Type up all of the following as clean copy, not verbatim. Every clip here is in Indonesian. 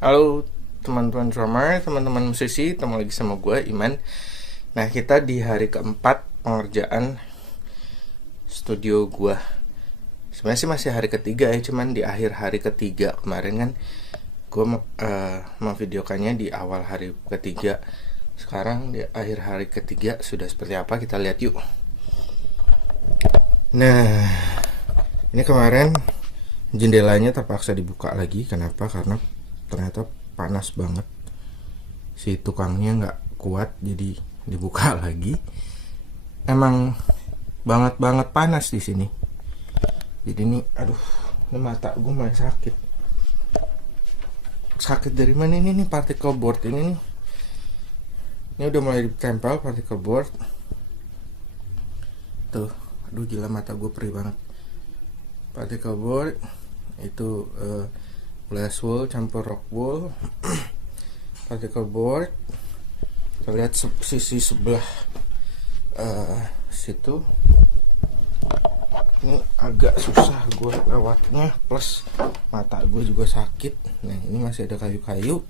Halo teman-teman drummer, teman-teman musisi, ketemu lagi sama gue, Iman. Nah, kita di hari keempat pengerjaan studio gue. Sebenarnya sih masih hari ketiga ya, cuman di akhir hari ketiga kemarin kan gue memvideokannya di awal hari ketiga. Sekarang di akhir hari ketiga sudah seperti apa, kita lihat yuk. Nah, ini kemarin jendelanya terpaksa dibuka lagi. Kenapa? Karena ternyata panas banget, si tukangnya nggak kuat, jadi dibuka lagi. Emang banget panas di sini. Jadi ini, aduh, ini mata gue malah sakit dari mana ini nih, particle board ini nih. Ini udah mulai ditempel particle board tuh. Aduh gila, mata gue perih banget. Particle board itu glass wool campur rock wool. Particle board, kita lihat sisi sebelah situ. Ini agak susah gue lewatnya, plus mata gue juga sakit. Nah, ini masih ada kayu-kayu.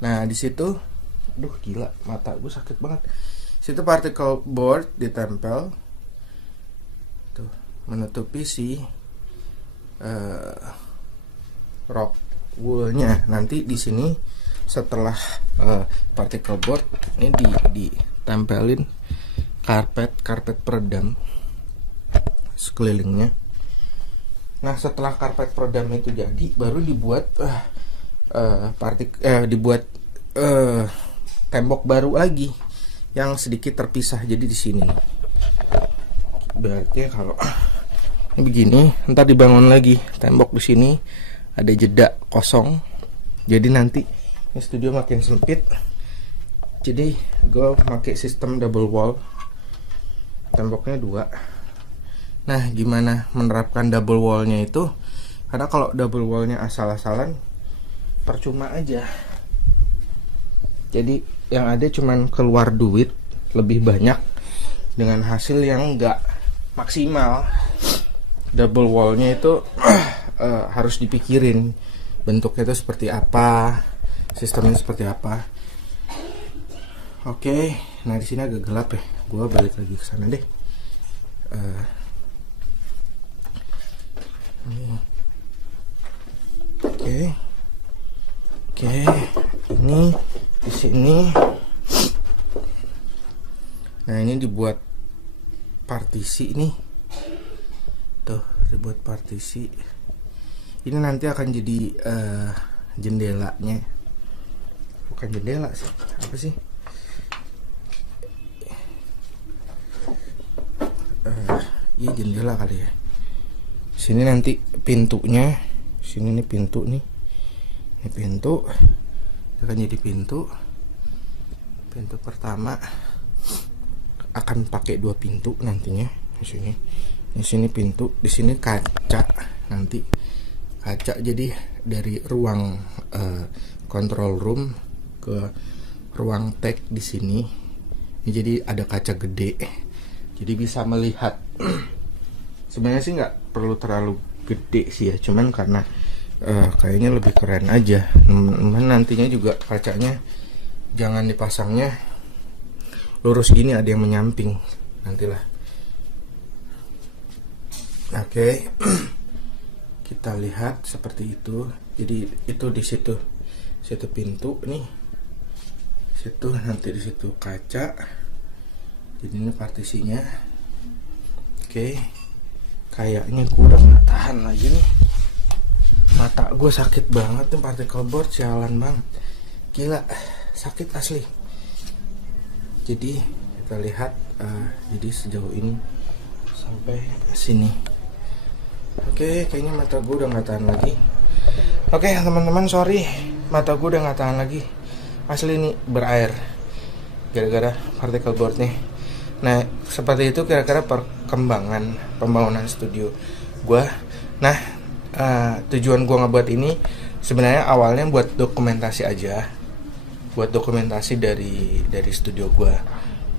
Nah, di situ, aduh gila, mata gue sakit banget. Situ particle board ditempel tuh, menutupi si rock woolnya. Nanti di sini setelah particle board ini ditempelin karpet peredam sekelilingnya. Nah, setelah karpet peredam itu jadi, baru dibuat dibuat tembok baru lagi yang sedikit terpisah. Jadi di sini nih, berarti kalau ini begini, ntar dibangun lagi tembok di sini, ada jeda kosong. Jadi nanti ini studio makin sempit. Jadi gue pakai sistem double wall, temboknya 2. Nah, gimana menerapkan double wallnya itu? Karena kalau double wallnya asal-asalan percuma aja. Jadi yang ada cuman keluar duit lebih banyak dengan hasil yang nggak maksimal. Double wallnya itu harus dipikirin bentuknya itu seperti apa, sistemnya seperti apa. Oke, nah di sini agak gelap ya. Gua balik lagi ke sana deh. Oke, ini di sini. Nah, ini dibuat partisi nih. Tuh, dibuat partisi. Ini nanti akan jadi jendelanya. Bukan jendela sih, apa sih? Iya, jendela kali ya. Sini nanti pintunya. Sini nih pintu nih. Ini pintu. Akan jadi pintu. Pintu pertama akan pakai 2 pintu nantinya. Di sini pintu, di sini kaca nanti. Kaca, jadi dari ruang control room ke ruang tech di sini. Ini jadi ada kaca gede. Jadi bisa melihat. Sebenarnya sih nggak perlu terlalu gede sih ya, cuman karena kayaknya lebih keren aja. Nantinya juga kacanya jangan dipasangnya lurus gini, ada yang menyamping nantilah. Oke. Kita lihat seperti itu. Jadi itu di situ pintu nih. Situ nanti di situ kaca. Jadi ini partisinya. Oke. Kayaknya gue udah gak tahan lagi nih. Mata gue sakit banget nih, particle board sialan banget. Gila, sakit asli. Jadi kita lihat jadi sejauh ini sampai sini. Oke, kayaknya mata gue udah gak tahan lagi. Oke teman-teman, sorry, mata gue udah gak tahan lagi. Asli ini berair gara-gara particle board nih. Nah, seperti itu kira-kira perkembangan pembangunan studio gue. Nah, tujuan gue ngebuat ini sebenarnya awalnya buat dokumentasi aja, buat dokumentasi dari studio gue.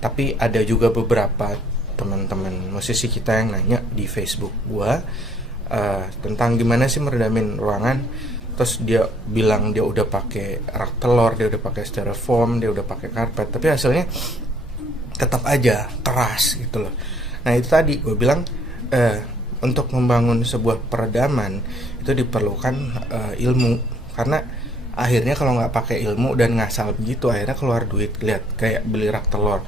Tapi ada juga beberapa teman-teman musisi kita yang nanya di Facebook gue tentang gimana sih meredamin ruangan. terus dia bilang dia udah pakai rak telur, dia udah pakai styrofoam, dia udah pakai karpet, tapi hasilnya tetap aja keras gitu loh. Nah itu tadi gue bilang, untuk membangun sebuah peredaman itu diperlukan ilmu, karena akhirnya kalau nggak pakai ilmu dan ngasal begitu, akhirnya keluar duit. Lihat kayak beli rak telur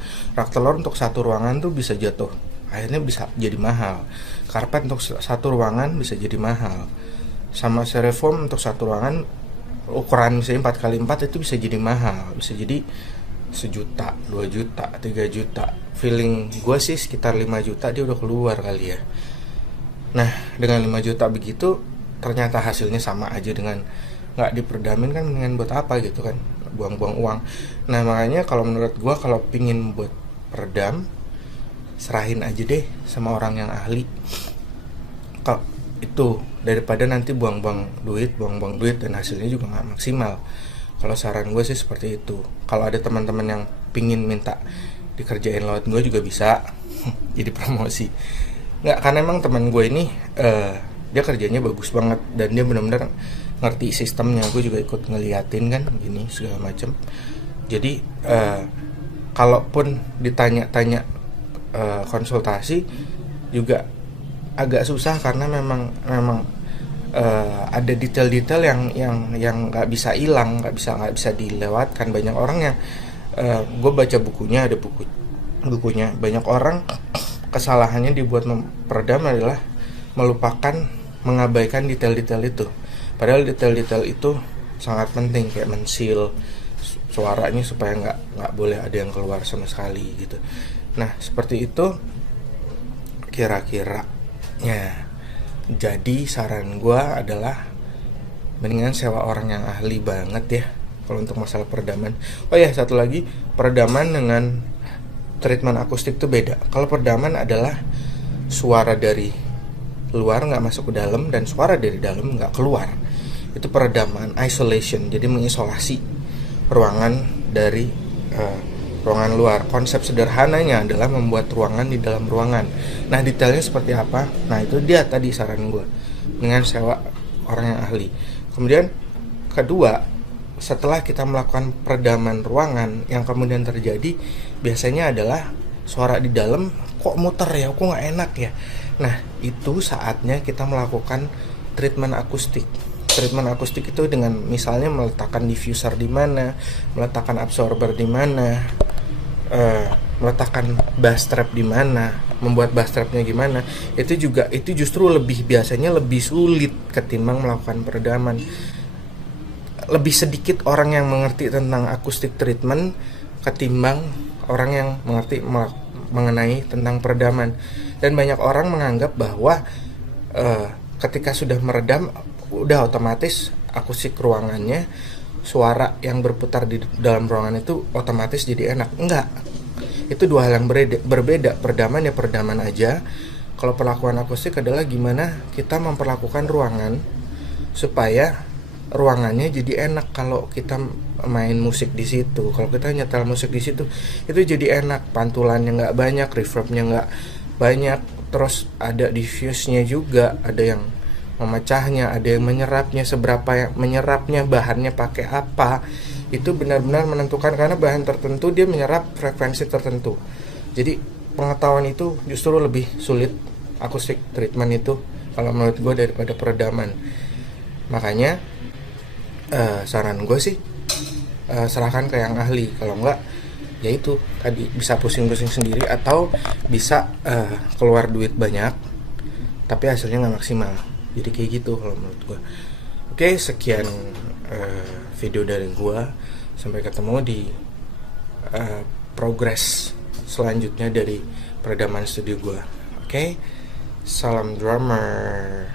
untuk satu ruangan tuh bisa jatuh, akhirnya bisa jadi mahal. Karpet untuk satu ruangan bisa jadi mahal, sama styrofoam untuk satu ruangan ukuran misalnya 4x4 itu bisa jadi mahal, bisa jadi 1 juta, 2 juta, 3 juta. Feeling gue sih sekitar 5 juta dia udah keluar kali ya. Nah dengan 5 juta begitu ternyata hasilnya sama aja dengan nggak diperdamin, kan mendingan buat apa gitu kan, buang-buang uang. Nah makanya kalau menurut gue, kalau pingin buat peredam, serahin aja deh sama orang yang ahli. Kalau itu daripada nanti buang-buang duit dan hasilnya juga nggak maksimal. Kalau saran gue sih seperti itu. Kalau ada teman-teman yang pingin minta dikerjain lewat gue juga bisa jadi promosi. Nggak, karena emang teman gue ini dia kerjanya bagus banget dan dia benar-benar ngerti sistemnya. Gue juga ikut ngeliatin kan gini segala macam. Jadi kalaupun ditanya-tanya konsultasi juga agak susah, karena memang ada detail-detail yang nggak bisa hilang, nggak bisa dilewatkan. Banyak orang yang gue baca bukunya, ada bukunya, banyak orang kesalahannya dibuat peredam adalah melupakan, mengabaikan detail-detail itu. Padahal detail-detail itu sangat penting, kayak mensil suaranya supaya nggak boleh ada yang keluar sama sekali gitu. Nah seperti itu kira-kira ya. Jadi saran gue adalah mendingan sewa orang yang ahli banget ya kalau untuk masalah peredaman. Oh ya, satu lagi, peredaman dengan treatment akustik itu beda. Kalau peredaman adalah suara dari luar nggak masuk ke dalam dan suara dari dalam nggak keluar. Itu peredaman, isolation, jadi mengisolasi ruangan dari ruangan luar. Konsep sederhananya adalah membuat ruangan di dalam ruangan. Nah detailnya seperti apa? Nah itu dia tadi saran gue, dengan sewa orang yang ahli. Kemudian kedua, setelah kita melakukan peredaman ruangan, yang kemudian terjadi biasanya adalah suara di dalam kok muter ya, kok nggak enak ya. Nah itu saatnya kita melakukan treatment akustik. Treatment akustik itu dengan misalnya meletakkan diffuser di mana, meletakkan absorber di mana, meletakkan bass trap di mana, membuat bass trapnya gimana. Itu justru biasanya lebih sulit ketimbang melakukan peredaman. Lebih sedikit orang yang mengerti tentang acoustic treatment ketimbang orang yang mengerti mengenai tentang peredaman. Dan banyak orang menganggap bahwa ketika sudah meredam udah otomatis akustik ruangannya, suara yang berputar di dalam ruangan itu otomatis jadi enak. Enggak, itu dua hal yang berbeda. Peredaman ya peredaman aja. Kalau perlakuan akustik adalah gimana kita memperlakukan ruangan supaya ruangannya jadi enak. Kalau kita main musik di situ, kalau kita nyetel musik di situ, itu jadi enak. Pantulannya nggak banyak, reverbnya nggak banyak, terus ada diffuse-nya juga, ada yang memecahnya, ada yang menyerapnya, seberapa yang menyerapnya, bahannya pakai apa, itu benar-benar menentukan, karena bahan tertentu dia menyerap frekuensi tertentu. Jadi pengetahuan itu justru lebih sulit acoustic treatment itu kalau menurut gue daripada peredaman. Makanya saran gue sih serahkan ke yang ahli. Kalau enggak ya itu tadi, bisa pusing-pusing sendiri atau bisa keluar duit banyak tapi hasilnya nggak maksimal. Jadi kayak gitu kalau menurut gue. Oke, sekian video dari gue. Sampai ketemu di progress selanjutnya dari peredaman studio gue. Oke, salam drummer.